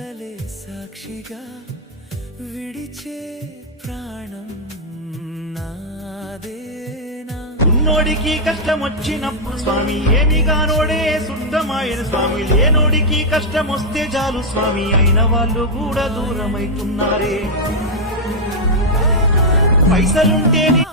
కలలే సాక్షిగా విడిచే ప్రాణం నాదేనా. ఉన్నోడికి కష్టం వచ్చినప్పుడు స్వామి ఏమిగానోడే సుట్టమాయన స్వామి, లేనోడికి కష్టం వస్తే చాలు స్వామి అయిన వాళ్ళు కూడా దూరమైతున్నారే. పైసలుంటేనే